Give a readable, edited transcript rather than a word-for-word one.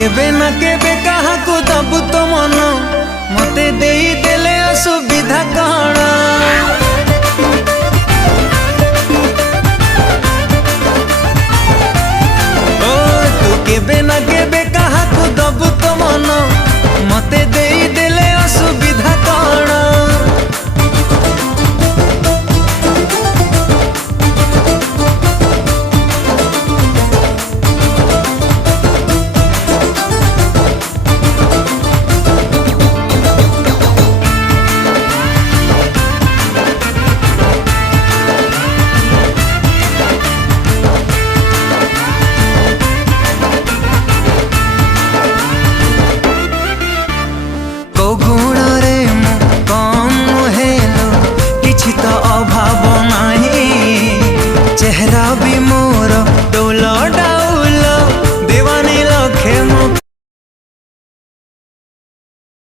केबे ना केबे कहा को दबु तो मन मते देई देले असुविधा कण ओ तू केबे ना केबे कहा को दबु तो मन मते देई देले असुविधा कण चेहरा भी